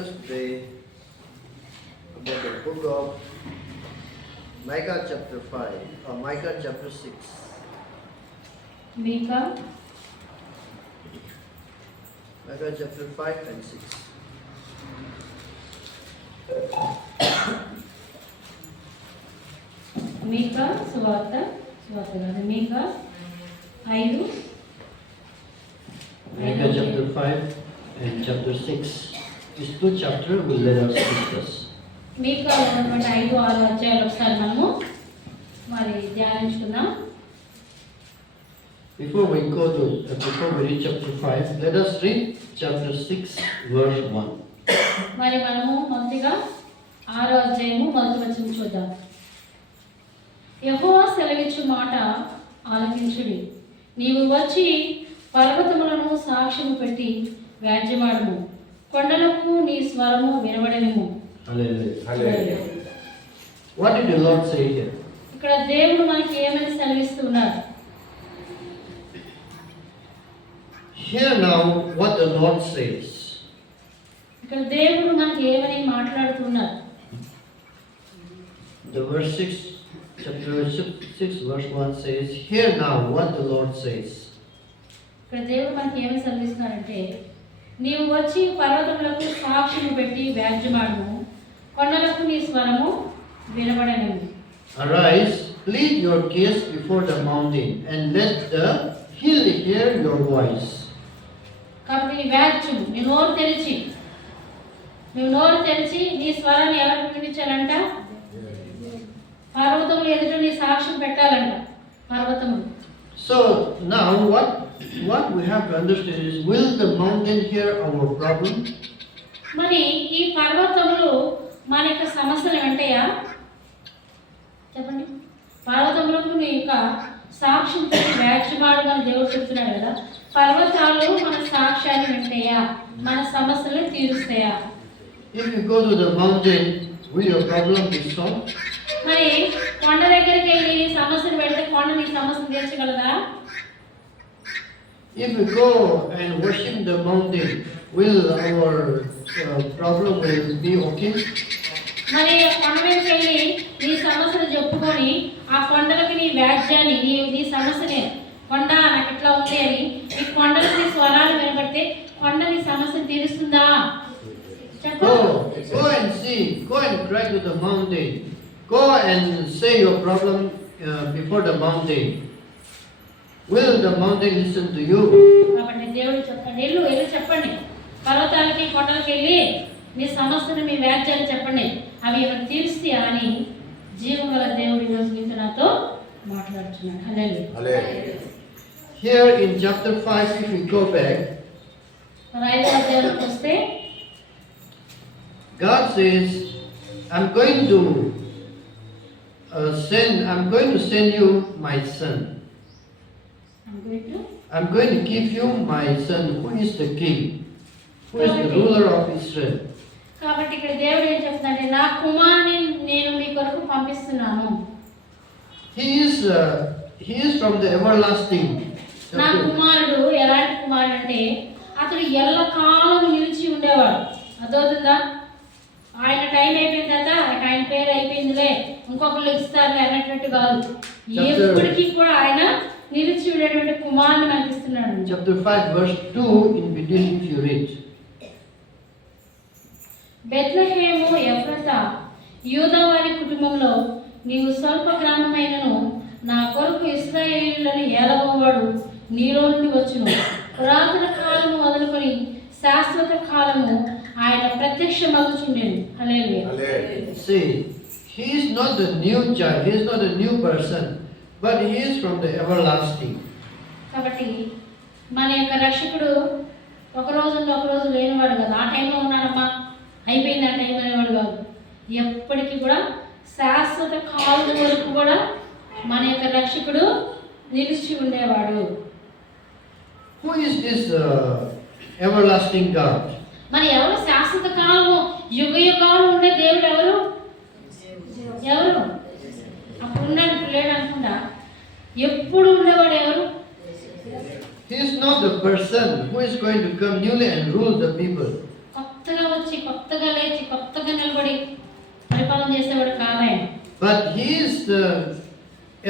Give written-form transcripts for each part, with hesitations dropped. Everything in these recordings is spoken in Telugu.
discuss today about the book of Micah chapter 5 or Micah chapter 6. Micah chapter 5 and 6. మీకా సువార్త కాదు మీకా 5 Micah chapter 5 and chapter 6. These two chapters will let us discuss. మీకా ఉన్నటువంటి 5-6 అధ్యాయాలు ఒకసారి మనము మరి ధ్యానించుకుందాం. Before we read chapter 5, let us read chapter 6 verse 1. మరి మనము మొదటిగా 6వ అధ్యాయము మొదటి వచనం చూద్దాం. యెహోవా సెలవిచ్చు మాట ఆలకించుడి, నీవు వచ్చి పర్వతములను సాక్ష్యము పెట్టి వ్యాజ్యమాడము, కొండలకు నీ స్వరము వినబడనిము. Hallelujah. What did the Lord say here? ఇక్కడ దేవుడు మనకి ఏమని సెలవిస్తున్నారు? Hear now what the Lord says. ఇక్కడ దేవుడు మనకి ఏమని మాట్లాడుతున్నారు? The verse 6, chapter 6 verse 1 says, hear now what the Lord says. ఇక్కడ దేవుడు మనకి ఏమని సెలవిస్తున్నారంటే, నీవు వచ్చి పర్వతములకు సాక్ష్యము పెట్టి వ్యాజ్యమాడము, కొండలకు నీ స్వరము వినబడనిము. Arise, plead your case before the mountain, and let the hill hear your voice. కాబట్టి నీ వ్యాజ్యము, నీ నోరు తెరిచి నీ స్వరాన్ని ఎవరికి వినిపించాలంట? పర్వతములు ఎదుట నీ సాక్ష్యం పెట్టాలంట. పర్వతములు. So now what we have to understand is, will the mountain hear our problem? మరి ఈ పర్వతములు మన యొక్క సమస్యలు వింటాయా? చెప్పండి. పర్వతములకు నీ యొక్క సాక్ష్యం పెట్టి వ్యాజ్యమాడమని దేవుడు చెప్తున్నాడు కదా. పర్వతాలు మన సాక్ష్యాన్ని వింటాయా? మన సమస్యలను తీరుస్తాయా? If you go to the mountain, will your problem be solved? మరి కొండ దగ్గరికి వెళ్ళి నీ సమస్యను పెడితే కొండ నీ సమస్యను తీర్చగలదా? If we go and worship the mountain, will our problem will be okay? మరి కొండ మీదకి వెళ్ళి నీ సమస్యను చెప్పుకొని ఆ కొండలకి నీ వ్యాజ్యాన్ని నీ సమస్యనే, కొండ నాకు ఇట్లా ఉంది అని ఈ కొండలకి నీ స్వరాలు వినబడితే కొండ నీ సమస్యను తీరుస్తుందా? Go and see. Go and cry to the mountain. Go and say your problem before the mountain. Will the mountain listen to you? కాబట్టి దేవుడు చెప్పండి, వెళ్ళి చెప్పండి, పర్వతాలకి కొండలకి వెళ్ళి మీ సమస్యను మీ వ్యాజ్యాలు చెప్పండి, అవి ఏమైనా తీరుస్తాయా అని జీవగల దేవుడి ఈరోజు మీతో నాతో మాట్లాడుతున్నాడు. హల్లెలూయా. Here in chapter 5, if we go back, మరి 5వ అధ్యాయంలోకి వస్తే God says, I'm going to send you my son. I'm going to give you my son, who is the king, who is the ruler of Israel. కాబట్టి ఇక్కడ దేవుడు ఏం చెప్తున్నాడంటే, నా కుమారుని నేను మీ కొరకు పంపిస్తున్నాను. He is from the everlasting. నా కుమారుడు ఎలాంటి కుమారుడు అంటే, అతడు ఎల్లకాలం నిలిచి ఉండేవాడు. అదవుతుందా? ఆయన టైం అయిపోయిన తర్వాత ఆయన పేరు అయిపోయిందిలే, ఇంకొకళ్ళు ఇస్తారులే అన్నట్టు కాదు. ఎప్పటికీ కూడా ఆయన నిలిచి ఉండేటువంటి కుమారుని మనకి ఇస్తున్నాడు. Chapter 5 verse 2 in between, if you read. Bethlehem Ephrathah యూదా వారి కుటుంబంలో నీవు స్వల్ప గ్రామమైనను నా కొరకు ఇశ్రాయేలీయులను ఏలబోవాడు నీలో నుండి వచ్చును. పురాతన కాలము మొదలుకొని శాశ్వత కాలము ఆయన ప్రత్యక్షమగుచుండెను. హల్లెలూయా. See, he is not the new child, he is not a new person, but he is from the everlasting. కాబట్టి మన యొక్క రక్షకుడు ఒక రోజు లేనివాడు కాదు. ఆ టైంలో ఉన్నాడమ్మా అయిపోయింది ఆ టైం అనేవాడు కాదు. ఎప్పటికీ కూడా శాశ్వత కాలం వరకు కూడా మన యొక్క రక్షకుడు నిలిచి ఉండేవాడు. Who is this everlasting God? మరి ఎవరు శాశ్వత కాలము యుగ యుగాలు ఉండే దేవుడు ఎవరు? అప్పుడు ఉన్నాడు, లేడు అనుకుంటా. ఎప్పుడు ఉండేవాడు ఎవరు? He is not the person who is going to come newly and rule the people. కొత్తగా పరిపాలన చేసేవాడు కాదు ఆయన. But he is the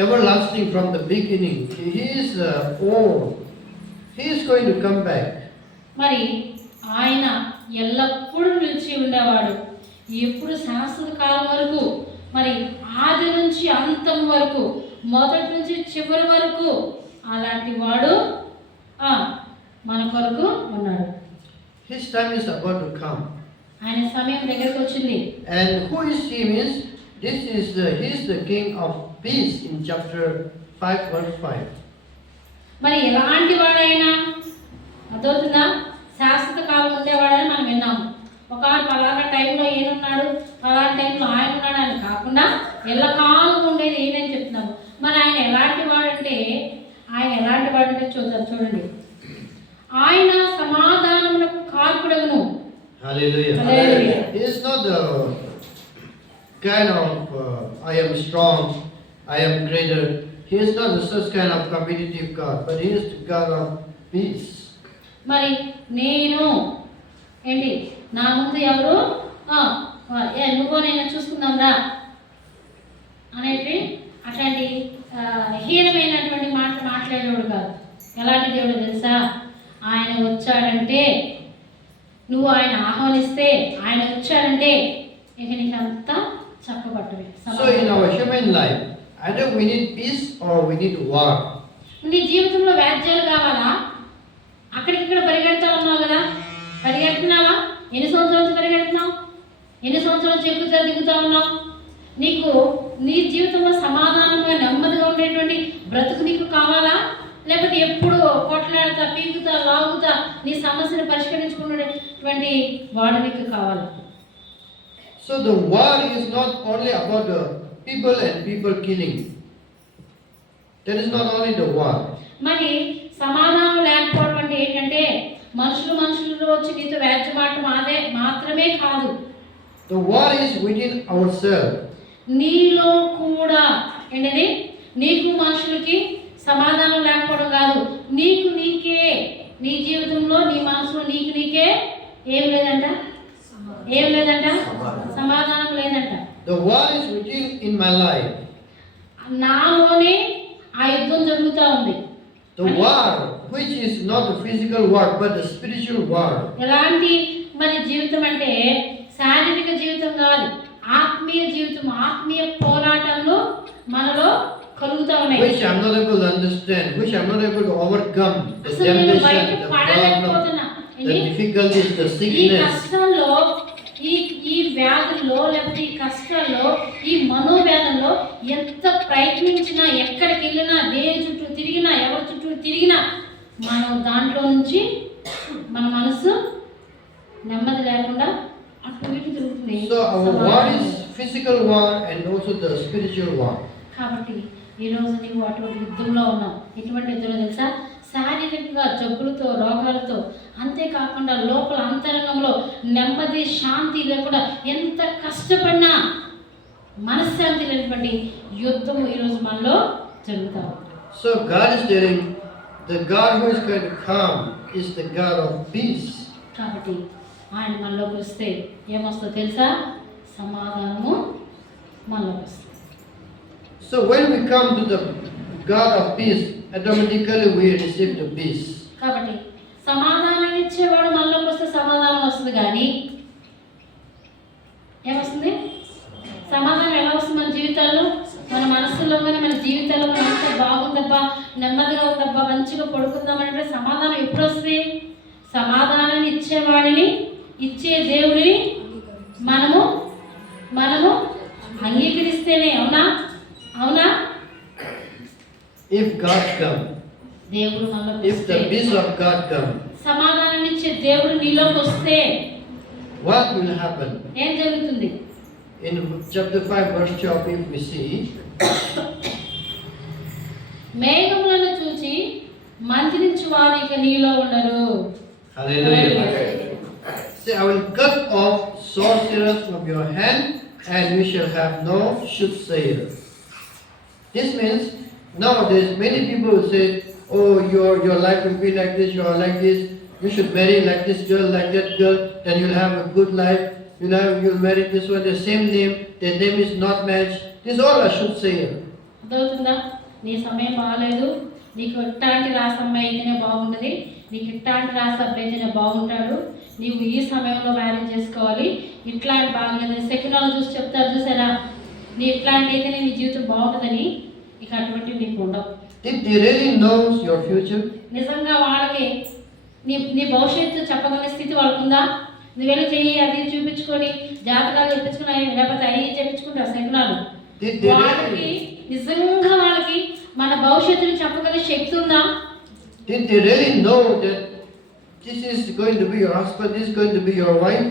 everlasting from the beginning. He is old. He is going to come back. మరి ఆయన ఎల్లప్పుడూ నిలిచి ఉండేవాడు. ఎప్పుడు శాశ్వత కాలం వరకు, మరి ఆది నుంచి అంతం వరకు, మొదటి నుంచి చివరి వరకు అలాంటి వాడు మన కొరకు ఉన్నాడు. His time is about to come. ఆయన సమయం దగ్గరకు వచ్చింది. And who is he means? He is the King of peace in chapter 5 verse 5. మరి ఎలాంటి వాడైనా అదవుతుందా? శాశ్వత కాలం ఉండేవాడని మనం విన్నాము. ఒక పలానా టైంలో ఈయనున్నాడు, పలానా టైంలో ఆయన ఉన్నాడు అని కాకుండా ఎల్లకాలం ఉండేది ఈయనని చెప్తున్నాము. మరి ఆయన ఎలాంటి వాడంటే చూడండి. ఆయన సమాధానములకు కారకుడగును. Hallelujah. He is not the kind of I am strong, I am greater. He is not such kind of competitive God, but he is the God of peace. మరి నేను ఏంటి నా ముందు ఎవరు నువ్వు నేను చూసుకుందాం రా అనేది అట్లాంటి హీనమైనటువంటి మాటలు మాట్లాడేవాడు కాదు. ఎలాంటి దేవుడు తెలుసా? ఆయన వచ్చాడంటే, నువ్వు ఆయన ఆహ్వానిస్తే, ఆయన వచ్చాడంటే ఇక నీకు అంతా చక్కబట్టమే. So in our human life, either we need peace or we need war. నీ జీవితంలో వ్యాజ్యాలు కావాలా? అక్కడికిక్కడ పరిగెడతా ఉన్నావు కదా, పరిగెడుతున్నావా? ఎన్ని సంవత్సరాలు పరిగెడుతున్నావు? ఎన్ని సంవత్సరాలు చెక్కుతా దిగుతా ఉన్నావు? నీకు నీ జీవితంలో సమాధానంగా నెమ్మదిగా ఉండేటువంటి బ్రతుకు నీకు కావాలా? లేకపోతే ఎప్పుడు కొట్లాడుతా పీకుతా లాగుతా నీ సమస్యను పరిష్కరించుకునేటువంటి వాడు నీకు కావాలా? So the war is not only about the people and people killing. That is not only the war. మరి సమాధానం లేకపోవడం అంటే ఏంటంటే మనుషులు వచ్చి నీతో వ్యాజ్యమాటం మాత్రమే కాదు. The war is within ourselves. నీలో కూడా ఏంటది? నీకు మనుషులకి సమాధానం లేకపోవడం కాదు, నీకు నీకే, నీ జీవితంలో నీ మనసులో నీకు నీకే ఏం లేదంట సమాధానం లేదంట. The war is within in my life. నాలోనే ఆ యుద్ధం జరుగుతూ ఉంది. The war which is not the physical war but the spiritual war. ఎలాంటి మరి జీవితం అంటే శారీరక జీవితం కాదు, ఆత్మీయ జీవితం. ఆత్మీయ పోరాటంలో మనలో కలుగుతా ఉన్నాయి. Which I am not able to understand, which I am not able to overcome. The temptation, the problem, the difficulties, the sickness. ఈ కష్టాల్లో, ఈ వ్యాధుల్లో, లేకపోతే ఈ కష్టాల్లో, ఈ మనోవేదనలో ఎంత ప్రయత్నించినా, ఎక్కడికి వెళ్ళినా, దేని చుట్టూ తిరిగినా, ఎవరి చుట్టూ తిరిగినా మనం దాంట్లో నుంచి మన మనసు నెమ్మది లేకుండా అటు ఇటు తిరుగుతుంది. So our war is physical war and also the spiritual war. కాబట్టి ఈరోజు నీవు అటువంటి యుద్ధంలో ఉన్నావు. ఎటువంటి యుద్ధంలో తెలుసా? శారీరకంగా జబ్బులతో, రోగాలతో, అంతేకాకుండా లోపల అంతరంగంలో నెమ్మది, శాంతి లేకుండా ఎంత కష్టపడినా మనశ్శాంతి లేనటువంటి యుద్ధం ఈరోజు మనలో జరుగుతా ఉంది. So God is telling the God who is going to come is the God of peace. కాబట్టి ఆయన మనలోకి వస్తే ఏమొస్తుందో తెలుసా? సమాధానము మనలోకి వస్తుంది. So when we come to the God of peace, automatically we receive the peace. కాబట్టి సమాధానం ఇచ్చేవాడు మనలోకి వస్తే సమాధానం వస్తుంది. కానీ ఏమొస్తుంది? సమాధానం ఎలా వస్తుంది మన జీవితాల్లో? మన మనస్సులో కానీ మన జీవితాల్లో మనం అంతా బాగుందబ్బా, నెమ్మదిగా ఉందబ్బా, మంచిగా పడుకుందామంటే సమాధానం ఎప్పుడు వస్తుంది? సమాధానాన్ని ఇచ్చేవాడిని, ఇచ్చే దేవుడిని మనము అంగీకరిస్తేనే. అవునా? If God come, దేవుడు మనలోకి if the peace of God come, సమాధానాన్ని ఇచ్చే దేవుడు నీలోకి వస్తే what will happen? ఏం జరుగుతుంది? In chapter 5 verse 12 if we see, మేఘములను చూచి మంత్రించు వారు ఇక నీలో ఉండరు. hallelujah. Say, I will cut off sorcerers from your hand and you shall have no soothsayer. This means nowadays many people say, oh, your life will be like this, you are like this, you should marry like this girl, like that girl, then you'll have a good life. you'll marry this one, the same name, their name is not matched. This is all I should say here. అర్థమవుతుందా? నీ సమయం బాగాలేదు, నీకు ఇట్లాంటి రాసి అమ్మాయి అయితేనే బాగుంటుంది, నీకు ఇట్లాంటి రాసి అబ్బాయి అయితేనే బాగుంటాడు, నీవు ఈ సమయంలో మ్యారేజ్ చేసుకోవాలి, ఇట్లాంటి బాగలేదు సెకండ్ చూసి చెప్తారు చూసారా, నీ ఇట్లాంటి అయితేనే నీ జీవితం బాగుంటుందని. ఇక అటువంటివి నీకు ఉండవు. If they really knows your future, నిజంగా వాళ్ళకి నీ నీ భవిష్యత్తు చెప్పగల స్థితి వాళ్ళకు ఉందా? నువ్వెళ్ళి చెయ్యి అది చూపించుకొని జాతకాలు చెప్పించుకుని లేకపోతే అవి చెప్పించుకుంటారు శకునాలు. వాళ్ళకి నిజంగా వాళ్ళకి మన భవిష్యత్తుని చెప్పగల శక్తి ఉందా? did they really know that this is going to be your husband, this is going to be your wife?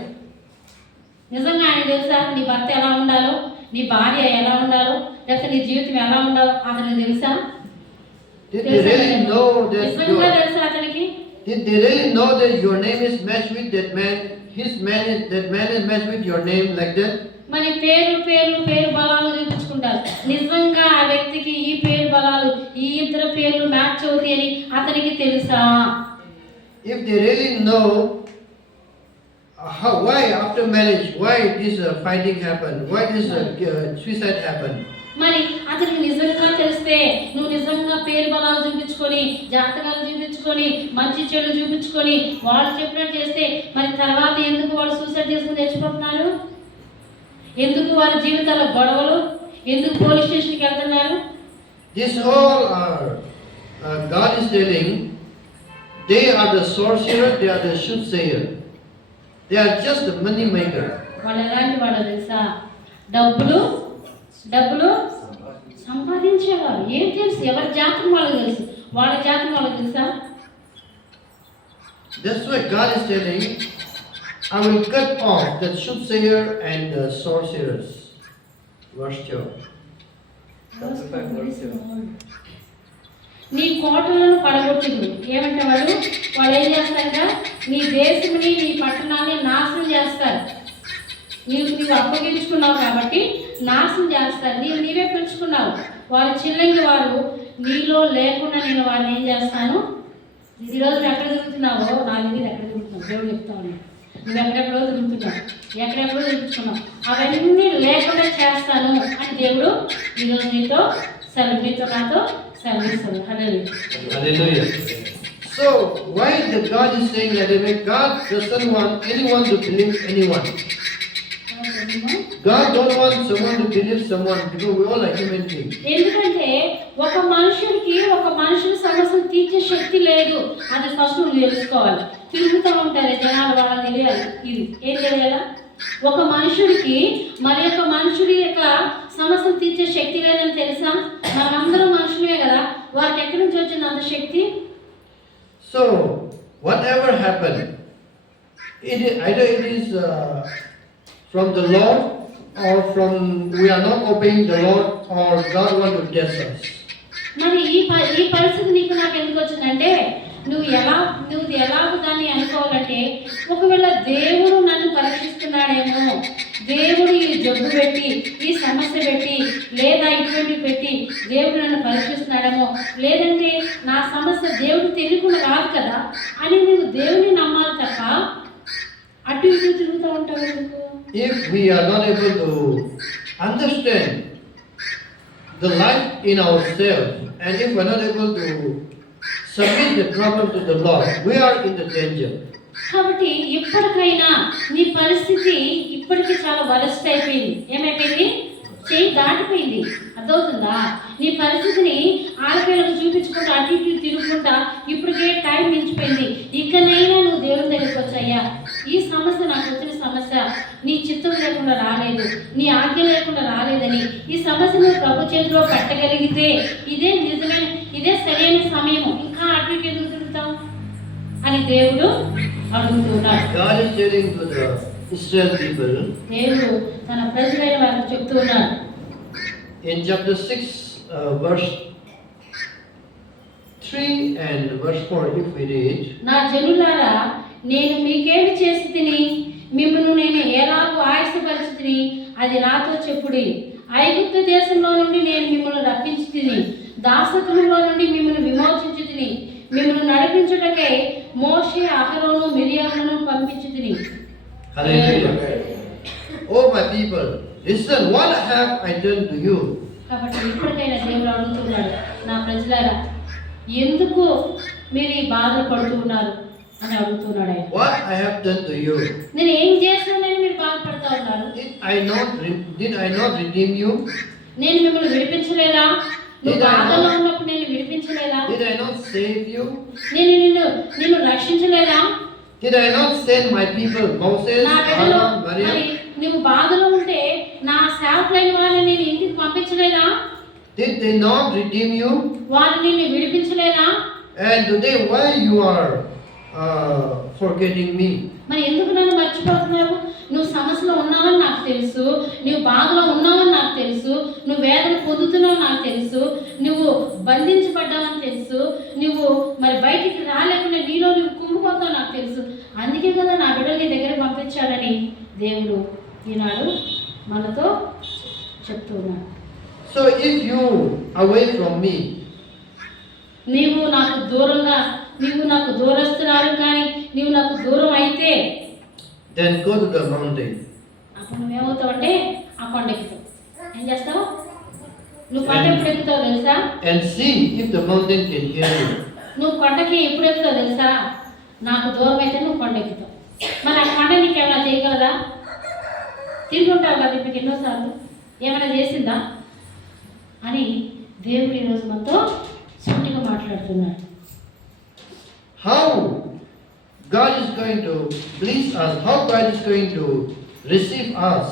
నిజంగా ఆయన తెలుసా నీ భర్త ఎలా ఉండాలో, నీ భార్య ఎలా ఉండాలో, లేకపోతే నీ జీవితం ఎలా ఉండాలో అతనికి తెలుసా? Did they really know that నిజంగా తెలుసా అతనికి? did they really know that your name is matched with that man, that man is matched with your name like that? మరి పేరు బలాలు చూపించుకుంటారు. నిజంగా ఆ వ్యక్తికి ఈ పేరు బలాలు ఈ ఇద్దరు పేర్లు మ్యాచ్ అవుతాయి అని అతనికి తెలుసా? If they really know why after marriage, why this fighting happened, why this suicide happened, మరి అతనికి నిజంగా తెలిస్తే నువ్వు నిజంగా పేరు బలాలు చూపించుకొని జాతకాలు చూపించుకొని మంచి చెడు చూపించుకొని వాళ్ళు చెప్పినట్టు చేస్తే మరి తర్వాత ఎందుకు వాళ్ళు సూసైడ్ చేసుకుని తెచ్చిపోతున్నారు? ఎందుకు వారి జీవితాల గొడవలు? ఎందుకు పోలీస్ స్టేషన్కి వెళ్తున్నారు? This all are God is telling they are the sorcerer, they are the soothsayer, they are just the money maker. వాళ్ళు ఎలాంటి వాళ్ళు తెలుసా? డబ్బులు సంపాదించేవారు. ఏం తెలుసు? ఎవరి జాతకం వాళ్ళకి తెలుసు, వాళ్ళ జాతకం వాళ్ళకి తెలుసా? That's why God is telling, I will cut off the soothsayer and the sorcerers. Verse 12. నీ కోటలను పడగొట్టుడు. ఏమంటే వాళ్ళు ఏం చేస్తారంట? నీ దేశముని నీ పట్టణాన్ని నాశనం చేస్తారు. నీవు అప్పగించుకున్నావు కాబట్టి నాశనం చేస్తారు. నీవే పిలుచుకున్నావు. వారు చిల్లంగి వారు నీలో లేకుండా నేను వారిని ఏం చేస్తాను? ఈరోజు నువ్వు ఎక్కడ తిరుగుతున్నావో నా దగ్గర ఎక్కడ తిరుగుతున్నావు దేవుడు చెప్తా ఉన్నాడు. నువ్వు ఎక్కడెక్కడో తిరుగుతున్నావు, ఎక్కడెక్కడో తిరుగుతున్నావు, అవన్నీ లేకుండా చేస్తాను అని దేవుడు ఈరోజు నీతో నాతో సెలవిస్తాడు. Hallelujah. So why the God is saying that? God doesn't want anyone to believe anyone. God don't want someone to believe someone because we all are human beings. ఎందుకంటే ఒక మనుషుని సమస్యను తీర్చే శక్తి లేదు. అది ఫస్ట్ నువ్వు తెలుసుకోవాలి. తిరుగుతూ ఉంటారు జనాలు, వాళ్ళకి తెలియాలి. ఇది ఏం తెలియాలా? ఒక మనుషుడికి మరి యొక్క మనుషుడి యొక్క సమస్యను తీర్చే శక్తి లేదని తెలుసా? మనందరం మనుషులే కదా, వారికి ఎక్కడి నుంచి వచ్చింది అంత శక్తి? So whatever happened, either it is from the Lord or from we are not obeying the Lord or God want to test us. మరి ఈ పరిస్థితి నీకు నాకు ఎందుకు వచ్చిందంటే నువ్వు ఎలా దాన్ని అనుకోవాలంటే ఒకవేళ దేవుడు నన్ను పరీక్షిస్తున్నాడేమో, దేవుడు ఈ జబ్బు పెట్టి ఈ సమస్య పెట్టి లేదా ఇటువంటి పెట్టి దేవుడు నన్ను పరీక్షిస్తున్నాడేమో, లేదంటే నా సమస్య దేవుడు తెలియకుండా కాదు కదా అని నువ్వు దేవుడిని నమ్మాలి తప్ప అటు ఇటు తిరుగుతూ ఉంటావు ఎందుకు? If we are not able to understand the life in ourselves and if we are not able to submit the problem to the Lord, we are in the danger. కాబట్టి ఇప్పటికైనా నీ పరిస్థితి ఇప్పటికీ చాలా వరస్ట్ అయిపోయింది. ఏమైపోయింది? చేయి దాటిపోయింది. అర్థమవుతుందా? నీ పరిస్థితిని ఆడపిల్లకు చూపించుకుంటా అటు ఇటు తిరుగుకుంటా ఇప్పటికే టైం మించిపోయింది. ఇకనైనా నువ్వు దేవుని దగ్గరికి వచ్చాయ్యా, ఈ సమస్య నాకు వచ్చిన సమస్య నీ చిత్తం లేకుండా రాలేదు, నీ ఆజ్ఞ లేకుండా రాలేదని ఈ సమస్యను ప్రభు చేతిలో పెట్టగలిగితే ఇదే సరైన సమయము. ఇంకా అటు ఇటు ఎందుకు తిరుగుతాం అని దేవుడు అడుగుతున్నాడు. God is telling to the Israel people, దేవుడు తన ప్రజలైన వారికి చెప్తున్నాడు. In chapter 6, verse 3 and verse 4, if we read, నా జనులారా, నేను మీకేమి చేసి తిని మిమ్మల్ని నేను ఎలాగో ఆయాసపరిచి అది నాతో చెప్పుడి. ఐగుప్తు దేశంలో నుండి నేను మిమ్మల్ని రప్పించి తిని, దాసత్వంలో నుండి మిమ్మల్ని విమోచించి తిని, మిమ్మల్ని నడిపించుటకై మోషే అహరోను మిరియాములను పంపించి తిని. "Oh my people, listen, what have I done to you?" కాబట్టి ఇప్పటికైనా దేవుడు అడుగుతున్నాడు, నా ప్రజలారా ఎందుకు మీరు ఈ బాధలు పడుతూ ఉన్నారు అని అడుగుతున్నాడు ఆయన. What I have done to you? నేను ఏం చేశానని మీరు బాధపడతా ఉన్నారు? Did I not redeem you? నేను మిమ్మల్ని విడిపించలేదా? నువ్వు బాధలో ఉన్నప్పుడు నేను విడిపించలేదా? Did I not save you? నేను నిన్ను రక్షించలేదా? Did I not send my people Moses, నా బిడ్డలో Aaron, Miriam? మరి నువ్వు బాధలో ఉంటే నా సేవకులైన వాళ్ళని నేను ఇంటికి పంపించలేదా? Did they not redeem you? వాళ్ళు నిన్ను విడిపించలేదా? And today why you are forgetting me? మరి ఎందుకు నన్ను మర్చిపోతున్నారు? నువ్వు సమస్యలో ఉన్నావని నాకు తెలుసు, నువ్వు బాధలో ఉన్నావని నాకు తెలుసు, నువ్వు వేదన పొందుతున్నావు నాకు తెలుసు, నువ్వు బంధించబడ్డావని తెలుసు, నువ్వు మరి బయటికి రాలేకుండా నీలో నువ్వు కుంగిపోతావు నాకు తెలుసు. అందుకే కదా నా బిడ్డలు నీ దగ్గర పంపించాలని దేవుడు ఈనాడు మనతో చెప్తున్నాడు. So if you away from me, నీవు నాకు దూరస్తున్నారు కానీ నీవు నాకు దూరం అయితే, then go to the mountain. అప్పుడు నువ్వేమవుతావు అంటే ఆ కొండ ఎక్కుతావు. ఏం చేస్తావు? నువ్వు కొండ ఎప్పుడు ఎక్కుతావు తెలుసా? And see if the mountain can hear you. నువ్వు కొండకి ఎప్పుడు ఎక్కుతావు తెలుసా? నాకు దూరం అయితే నువ్వు కొండ ఎక్కుతావు. మరి ఆ కొండ నీకేమైనా చేయగలదా? తిరుగుంటావు కదా ఇప్పుడు ఎన్నోసార్లు, ఏమైనా చేసిందా అని దేవుడు ఈరోజు మనతో సూటిగా మాట్లాడుతున్నాడు. How God is going to bless us, how God is going to receive us.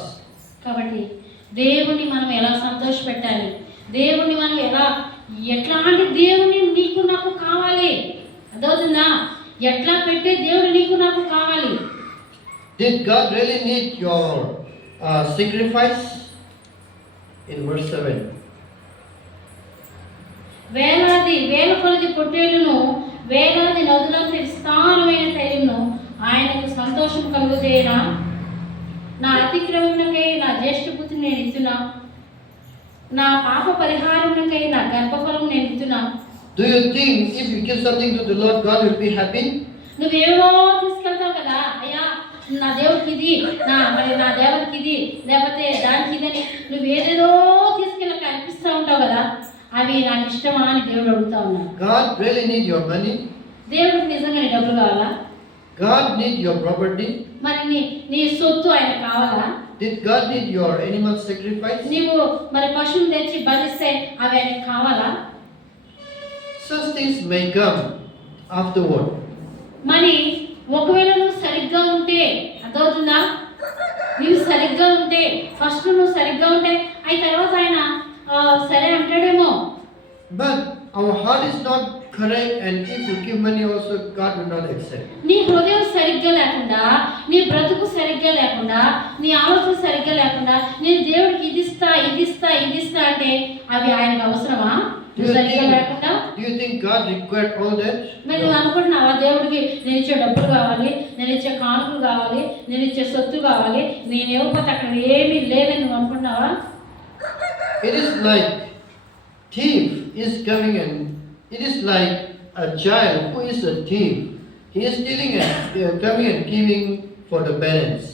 కాబట్టి దేవుణ్ణి మనం ఎలా సంతోషపెట్టాలి, దేవుణ్ణి మనం ఎట్లాంటి దేవుని నీకు నాకు కావాలి, అదవుతుందా? ఎట్లా పెట్టే దేవుడు నీకు నాకు కావాలి. Did God really need your sacrifice? In verse 7. వేల కొలది పొట్టేలును వేలాది నదులంత విస్తారమైన తైలమును ఆయనకు సంతోషం కలుగజేయనా? నా అతిక్రమమునకై నా జ్యేష్ఠపుత్రుని నేను ఇస్తున్నా, నా పాప పరిహారమునకై నా గర్భఫలం నేను ఇస్తున్నా. Do you think if you give something to the Lord, God will be happy? నువ్వేవో తీసుకెళ్తావు కదా, అయ్యా నా దేవుడికి ఇది, నా దేవుడికి ఇది, లేకపోతే దానికి ఇదని నువ్వు ఏదేదో తీసుకెళ్ళక అనిపిస్తూ ఉంటావు కదా, అవి నాకు ఇష్టమా అని దేవుడు అడుగుతా ఉన్నాడు. God really need your money? దేవుడికి నిజంగా నీ డబ్బులు కావాలా? God need your property? మరి నీ సొత్తు ఆయన కావాలా? Did God need your animal sacrifice? నీవు మరి పశువుని తెచ్చి బలిస్తే అవి ఆయనకు కావాలా? Such things may come afterward. మరి ఒకవేళ నువ్వు సరిగ్గా ఉంటే, అర్థమవుతుందా? నువ్వు సరిగ్గా ఉంటే, ఫస్ట్ నువ్వు సరిగ్గా ఉంటే అయి తర్వాత ఆయన సరే అంటాడేమో. But our heart is not correct, and if you give money also, God will not accept. నీ హృదయం సరిగ్గా లేకుండా, నీ బ్రతుకు సరిగ్గా లేకుండా, నీ ఆలోచన సరిగ్గా లేకుండా నేను దేవుడికి ఇది ఇస్తా అంటే అవి ఆయనకు అవసరమా? సరిగ్గా లేకుండా Do you think God required all that? మరి నువ్వు అనుకుంటున్నావా దేవుడికి నేను ఇచ్చే డబ్బులు కావాలి, నేను ఇచ్చే కానుకలు కావాలి, నేను ఇచ్చే సొత్తు కావాలి, నేను ఇవ్వకపోతే అక్కడ ఏమీ లేదని నువ్వు అనుకుంటున్నావా? It is like thief is coming and it is like a child who is a thief. He is stealing and coming and giving for the parents.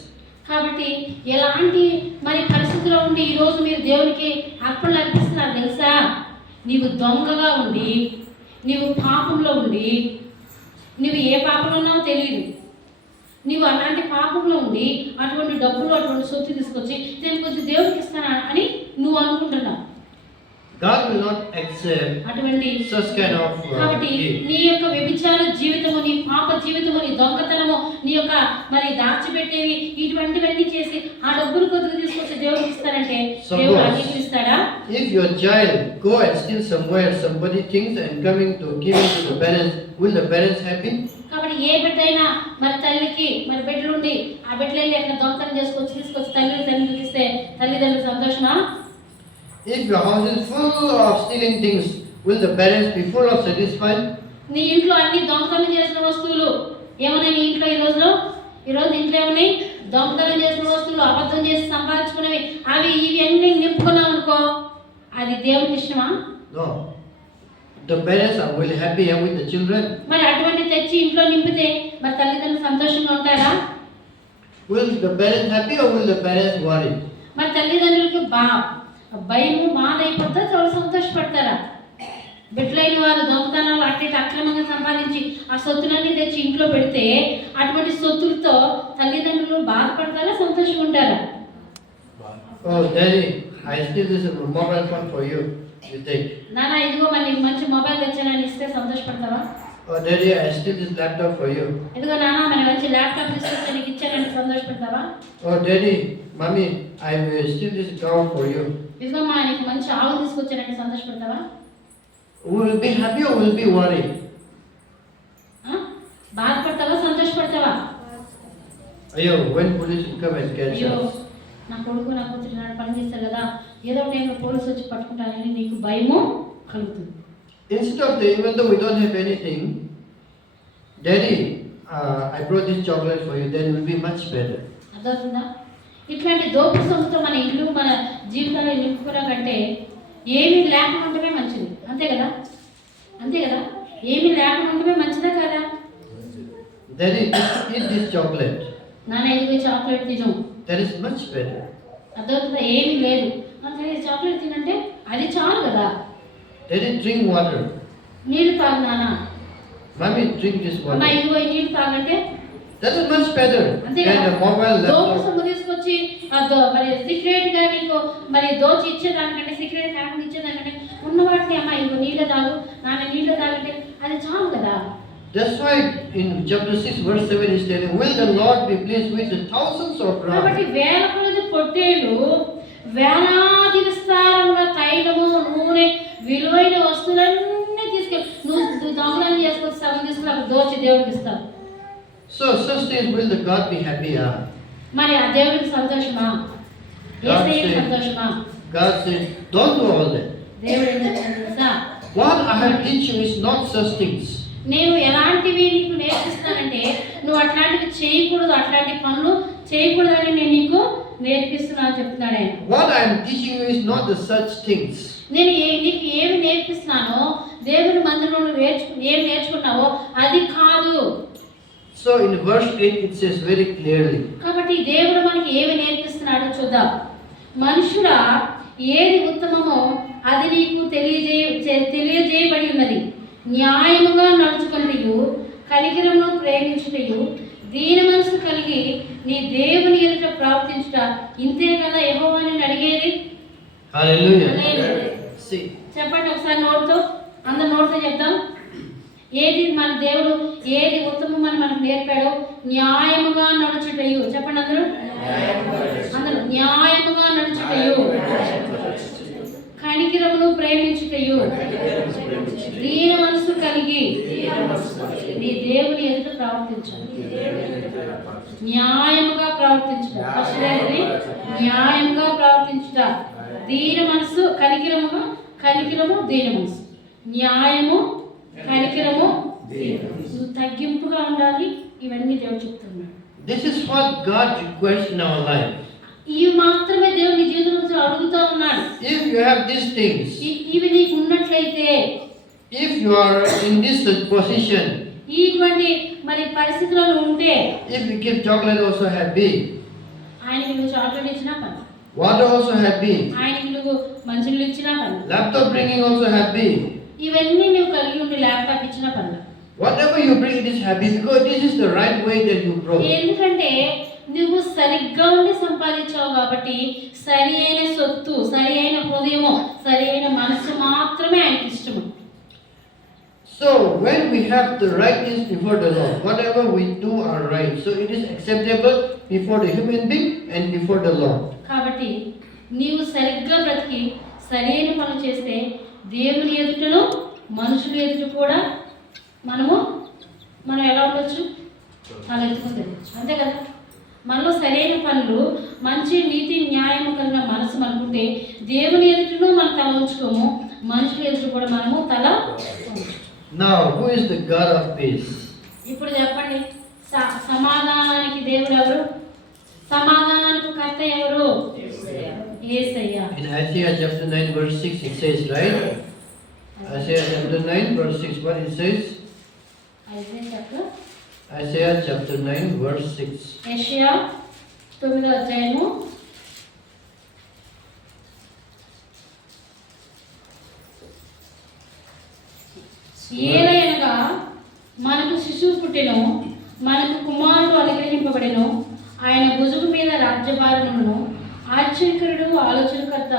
కాబట్టి ఎలాంటి మరి పరిస్థితిలో ఉండి ఈరోజు మీరు దేవునికి అర్పణలు అర్పిస్తున్నారు తెలుసా? నీవు దొంగగా ఉండి, నీవు పాపంలో ఉండి, నువ్వు ఏ పాపంలో ఉన్నావో తెలియదు, నీవు అలాంటి పాపంలో ఉండి అటువంటి డబ్బులు అటువంటి సొత్తు తీసుకొచ్చి నేను కొంచెం దేవుడికి ఇస్తానా అని నువ్వు అనుకుంటున్నావు. God will not accept అటువంటి such kind of కాబట్టి నీ యొక్క వ్యభిచార జీవితము, నీ పాప జీవితము, నీ దొంగతనము, నీ యొక్క మరి దాచిపెట్టేవి ఇటువంటివన్నీ చేసి ఆ డబ్బులు కొద్దిగా తీసుకొచ్చి దేవుడికి ఇస్తారంటే దేవుడు అంగీకరిస్తాడా? If your child go and steal somewhere somebody things and coming to giving to the parents, will the parents happy? కాబట్టి ఏ బిడ్డ అయినా మరి తల్లికి మరి బిడ్డలుండి ఆ బిడ్డలు ఎక్కడ దొంగతనం తీసుకొచ్చి తల్లిదండ్రులకు ఇస్తే తల్లిదండ్రులు సంతోషమా? If your house is full of stealing things, will the parents be full of satisfied? నీ ఇంట్లో అన్ని దొంగతనం చేసిన వస్తువులు ఏమన్నా నీ ఇంట్లో ఈరోజు ఇంట్లో ఏమన్నాయి? దొంగతనం చేసిన వస్తువులు, అబద్ధం చేసి సంపాదించుకునేవి, అవి ఇవి అన్ని నింపుకున్నావు అనుకో, అది దేవునికి ఇష్టమా? No. The parents are really happy with the children. మరి అటువంటి తెచ్చి ఇంట్లో నింపితే మరి తల్లిదండ్రులు సంతోషంగా ఉంటారా? Will the parents happy or will the parents worry? మరి తల్లిదండ్రులకు భయము బాధ అయిపోతే చాలా సంతోషపడతారా? బిడ్డలైన వారు దొంగతనాలు అట్టి అక్రమంగా సంపాదించి ఆ సొత్తులన్నీ తెచ్చి ఇంట్లో పెడితే అటువంటి సొత్తులతో తల్లిదండ్రులు బాధపడతారా, సంతోషంగా ఉంటారా? Oh, Daddy, I still this mobile phone for you. You take. నాన్న ఇదిగో మరి నీకు మంచి మొబైల్ తెచ్చానని ఇస్తే సంతోషపడతావా? Oh, Daddy, I still this laptop for you. ఇదిగో నాన్న మరి మంచి ల్యాప్టాప్ తీసుకొచ్చి నీకు ఇచ్చానని సంతోషపడతావా? Oh, Daddy, Mommy, I will still this cow for you. ఇదిగో మా నీకు మంచి ఆవు తీసుకొచ్చానని సంతోషపడతావా? Will be happy or will be worried? బాధపడతావా, సంతోషపడతావా? Ayo, when police will come and catch అయ్యో us. నా కొడుకు నా కూతురు నాడు పని చేస్తారు కదా, ఏదో టైంలో పోలీసు వచ్చి పట్టుకుంటానని నీకు భయము కలుగుతుంది. Instead of even though we don't have anything, Daddy, I brought this chocolate for you, then it will be much better. అర్థమవుతుందా? ఇట్లాంటి దోపుడు సొమ్ముతో మన ఇల్లు మన జీవితాన్ని నింపుకున్న కంటే ఏమీ లేకుండా ఉండటమే మంచిది. అంతే కదా? అంతే కదా? ఏమీ లేకుండా ఉండటమే మంచిదా కదా? Daddy, eat this chocolate. నాన్న ఇదిగో చాక్లెట్ తిను. That is much better. అర్థమవుతుందా? ఏమీ లేదు అంటే చాక్లెట్ తినంటే అది చాలు కదా. Daddy, drink water. నీళ్ళు తాగు నాన్న. Mommy, drink this అమ్మ water. ఇదిగో ఈ నీళ్ళు తాగంటే That is much better అంతే than కదా? the mobile దోపు laptop. సొమ్ము తీసుకొచ్చి మరి సీక్రెట్ గా నీకు మరి దోచి ఇచ్చేదానికంటే సీక్రెట్ హ్యాండ్ ఇచ్చేదానికంటే ఉన్న వాటిని అమ్మ ఇగో నీళ్ళు తాగు నాన్న నీళ్ళు తాగంటే అది చాలు కదా. That's why in chapter 6 verse 7 is telling, will the Lord be pleased with the thousands of కాబట్టి rams? వేల కొలది పొట్టేళ్ళు వేలాది విస్తారంగా తైలము నూనె విలువైన వస్తువులన్నీ తీసుకెళ్ళి నువ్వు దొంగలని చేసుకొని సగం తీసుకుని అక్కడ దోచి దేవుడికి ఇస్తావు. So such things will the God be happy? మరి ఆ దేవుడికి సంతోషమా? యేసయ్యకి సంతోషమా? God said, don't do all that. దేవుడు ఏం చెప్తాడు తెలుసా? What I have teach you is not such things. నేను ఎలాంటివి నీకు నేర్పిస్తానంటే నువ్వు అట్లాంటివి చేయకూడదు, అట్లాంటి పనులు చేయకూడదని నేను నీకు నేర్పిస్తున్నాను చెప్తున్నాడు ఆయన. What I am teaching you is not the such things. నేను నీకు ఏమి నేర్పిస్తున్నానో దేవుని మందిరంలో నువ్వు ఏం నేర్చుకున్నావో అది కాదు. So in verse 8 it says very clearly. కాబట్టి దేవుడు మనకి ఏమి నేర్పిస్తున్నాడో చూద్దాం. మనుషుడా ఏది ఉత్తమమో అది నీకు తెలియజేయబడి ఉన్నది. న్యాయముగా నడుచుకొనుటయు కనికరమును ప్రేమించుటయు దీన మనసు కలిగి నీ దేవుని ఎదుట ప్రవర్తించుట ఇంతే కదా యెహోవాని అడిగేది. Hallelujah. See. చెప్పండి ఒకసారి నోటితో, అందరు నోటితో చెప్తాం. ఏది మన దేవుడు ఏది ఉత్తమమని మనకు నేర్పాడో న్యాయముగా నడుచుటయు. చెప్పండి అందరూ న్యాయముగా నడుచుటయు కనికరమును ప్రేమించుటయు దీన మనసు కలిగి నీ దేవుని ఎదుట ప్రవర్తించాలి. న్యాయముగా ప్రవర్తించుట, న్యాయముగా ప్రవర్తించుట, దీన మనసు కనికరము దీన మనసు, న్యాయము కనికరము నువ్వు తగ్గింపుగా ఉండాలి. ఇవన్నీ దేవుడు చెప్తున్నాడు. This is what God requires in our life. ఇవి మాత్రమే దేవుడు నీ జీవితంలో అడుగుతూ ఉన్నాడు. If you have these things, ఇవి నీకు ఉన్నట్లయితే, if you are in this position, ఇటువంటి మరి పరిస్థితుల్లో ఉంటే, if you give chocolate also happy, ఆయనకి నువ్వు చాక్లెట్ ఇచ్చినా పని, water also happy, ఆయనకి నువ్వు మంచినీళ్ళు ఇచ్చినా పని, laptop bringing also happy, ఇవన్నీ నువ్వు కలిగి ఉండి ల్యాప్టాప్ ఇచ్చినా పని, whatever you bring it is happy because this is the right way that you brought. ఎందుకంటే నువ్వు సరిగ్గా ఉండి సంపాదించావు కాబట్టి సరి అయిన సొత్తు, సరి అయిన హృదయము, సరి అయిన మనసు మాత్రమే ఆయనకి ఇష్టము. So when we have the right things before the Lord, whatever we do are right. So it is acceptable before the human being and before the Lord. కాబట్టి నీవు సరిగ్గా బ్రతికి సరైన పనులు చేస్తే దేవుని ఎదుటను మనుషుల ఎదుట కూడా మనం ఎలా ఉండొచ్చు? అలా ఎత్తుకుంటుంది. అంతే కదా? మనలో సరైన పనులు, మంచి నీతి న్యాయం కలిగిన మనసు మనకుంటే దేవుని ఎదుటను మనం తల ఉంచుకోము, మనుషుల ఎదుట కూడా మనము తల ఉంచుకోము. Now, who is the God of peace? ఇప్పుడు చెప్పండి, సమాధానానికి దేవుడు ఎవరు? సమాధానానికి కర్త ఎవరు? యేసయ్య. In Isaiah chapter 9 verse 6 it says, right? Isaiah chapter 9 verse 6, what it says? Isaiah chapter 9 verse 6. యెషయా 9వ అధ్యాయము ఏలయనగా మనకు శిశువు పుట్టెను, మనకు కుమారుడు అనుగ్రహింపబడెను, ఆయన భుజము మీద రాజ్యభారమును. ఆశ్చర్యకరుడు, ఆలోచనకర్త,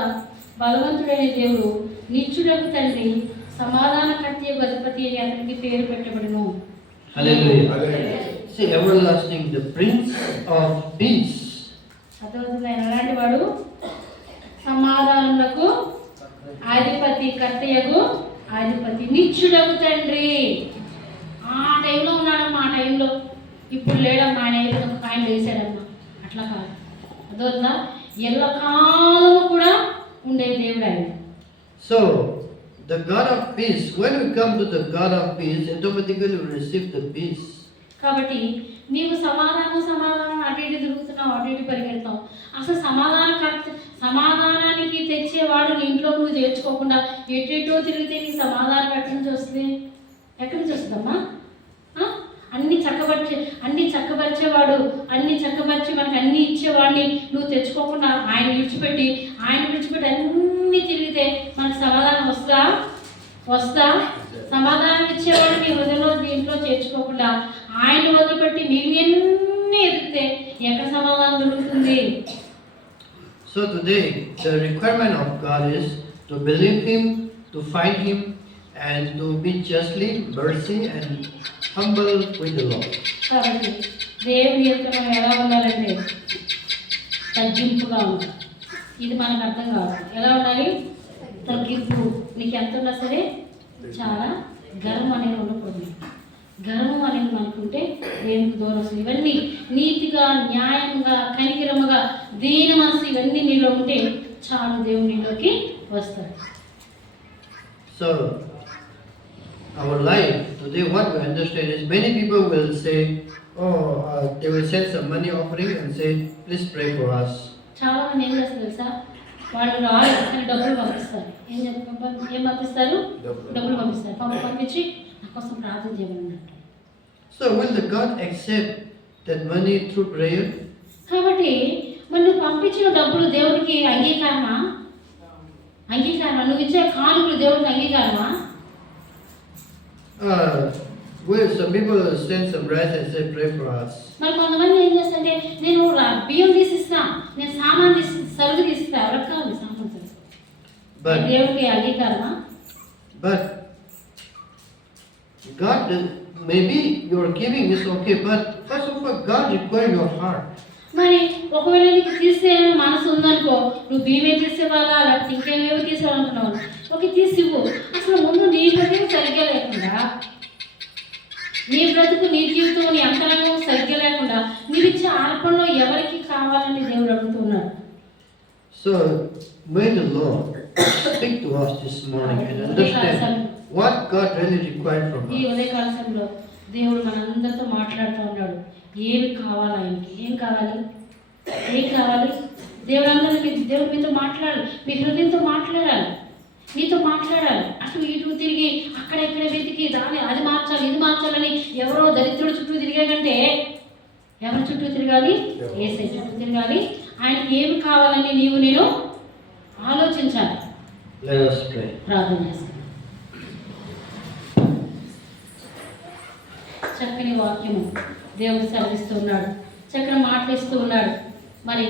బలవంతుడైన దేవుడు, నిత్యుడకు తండ్రి, సమాధానకర్త అధిపతి అని అతనికి పేరు పెట్టబడెను. Hallelujah. See, everlasting, the Prince of Peace. అర్థమవుతుంది. ఆయన ఎలాంటి వాడు? సమాధానములకు అధిపతి, కర్తయగు అధిపతి, నిత్యుడకు తండ్రి. ఆ టైంలో ఉన్నాడమ్మా, ఆ టైంలో. ఇప్పుడు లేడమ్మా, ఆయన వేసాడమ్మా. అట్లా కాదు. అర్థమవుతుందా? ఎల్లకాలము కూడా ఉండే దేవుడు ఆయన. So, the God of peace, when we come to the God of peace, automatically we receive the peace. కాబట్టి నీవు సమాధానం అటు ఇటు తిరుగుతున్నావు, అటు ఇటు పరిగెడతావు. అసలు సమాధానానికి తెచ్చేవాడు నీ ఇంట్లో నువ్వు చేర్చుకోకుండా ఎటెటో తిరిగితే నీకు సమాధానం ఎక్కడి నుంచి వస్తుంది? ఎక్కడి నుంచి వస్తుందమ్మా? అన్ని చక్కబరిచేవాడు, అన్ని చక్కబరిచి మనకు అన్ని ఇచ్చేవాడిని నువ్వు తెచ్చుకోకుండా ఆయన విడిచిపెట్టి అన్నీ తిరిగితే మనకు సమాధానం వస్తా? సమాధానం ఇచ్చేవాడు నీ హృదయంలో నీ ఇంట్లో చేర్చుకోకుండా ఆయన వదిలిపెట్టి మిగిలిన ఎదిగితే ఎక్కడ సమాధానం దొరుకుతుంది? So today, the requirement of God is to believe Him, to find Him, and to be justly, mercy, and humble with the Lord. కాబట్టి దేవుని యొక్క మనం ఎలా ఉండాలంటే తగ్గింపుగా ఉండాలి. ఇది మనకు అర్థం కావాలి. ఎలా ఉండాలి? తగ్గింపు. నీకు ఎంత ఉన్నా సరే చాలా గర్వం అనేది ఉండకూడదు. గర్వం అనేది మనకుంటే దేవునికి దూరం వస్తుంది. ఇవన్నీ నీతిగా, న్యాయంగా, కనికరముగా, దీన మనసు ఇవన్నీ నీలో ఉంటే చాలు, దేవునిలోకి వస్తాడు. So, our life today, what we understand is many people will say, they will send some money offering and say, please pray for us. చాలా మంది ఏం చేస్తారు తెలుసా? వాళ్ళు రారు కానీ డబ్బులు పంపిస్తారు. ఏం పంపిస్తారు? డబ్బులు పంపిస్తారు. పంపించి నా కోసం ప్రార్థన చేయమని. So will the God accept that money through prayer? కాబట్టి మరి నువ్వు పంపించిన డబ్బులు దేవుడికి అంగీకారమా? నువ్వు ఇచ్చే కానుకలు దేవుడికి అంగీకారమా? Well, some people send some rice and say pray for us. మరి కొంతమంది ఏం చేస్తారంటే నేను బియ్యం తీసిస్తా, నేను సామాన్ సరుకు తీసిస్తా. ఎవరికి కావాలి సామాన్ సరుకు? దేవుడికి అంగీకారమా? But God, maybe your giving is okay, but first of all, God requires your heart. మరి ఒకవేళ నీకు తీసే మనసు ఉందనుకో, నువ్వు బియ్యమే తీసేవాళ్ళా లేకపోతే ఇంకేమేమో తీసేవాలనుకున్నావు, ఓకే తీసివ్వు. అసలు ముందు నీ బ్రతుకు సరిగ్గా లేకుండా, నీ బ్రతుకు, నీ జీవితం, నీ అంతరంగం సరిగ్గా లేకుండా నీవిచ్చే అర్పణలో ఎవరికి కావాలని దేవుడు అడుగుతున్నాడు. So may the Lord speak to us this morning and understand what God really requires from ఈ us. ఉదయకాల సమయంలో దేవుడు మనందరితో మాట్లాడుతూ ఉన్నాడు. ఏమి కావాలి ఆయనకి? ఏం కావాలి? దేవుడు మీతో మాట్లాడాలి, మీ హృదయంతో మాట్లాడాలి, నీతో మాట్లాడాలి. అటు ఇటు తిరిగి అక్కడ ఇక్కడ వెతికి దాన్ని అది మార్చాలి, ఇది మార్చాలని ఎవరో దరిద్రుడు చుట్టూ తిరిగే కంటే ఎవరి చుట్టూ తిరగాలి? యేసయ్య చుట్టూ తిరగాలి. ఆయనకి ఏమి కావాలని నేను ఆలోచించాలి. Let us pray. ప్రార్థన చేస్తాను. చక్కని వాక్యము దేవుడు సెలవిస్తూ ఉన్నాడు, చక్కని మాటలు ఇస్తూ ఉన్నాడు. మరి